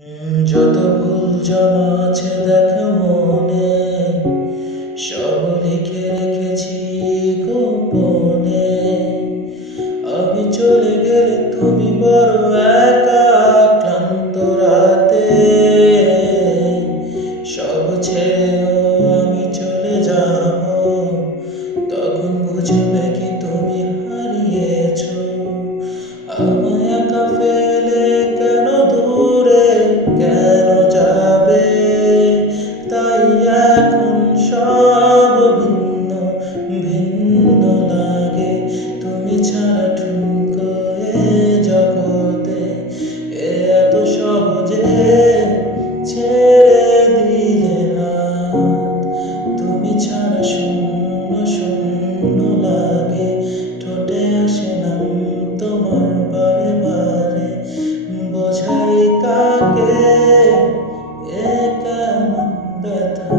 যত ভুল জমা আছে দেখা মনে, সব লিখে রেখেছি গোপনে। আমি চলে গেলে তুমি বড় একা, ক্লান্ত রাতে সব ছেড়েও আমি চলে যাব। তখন বুঝবে কি তুমি হারিয়েছো আমায় একা ফেলে। কেন দূরে কেন যাবে, তাই এখন সব ভিন্ন ভিন্ন লাগে। তুমি ছাড়া ঠুনকো এ জগতে এত সহজে ছেড়ে দিলে হাত। তুমি ছাড়া শূন্য শূন্য লাগে, ঠোঁটে আসে নাম তোমার বারে বারে। বোঝাই কাকে এ কেমন ব্যথা।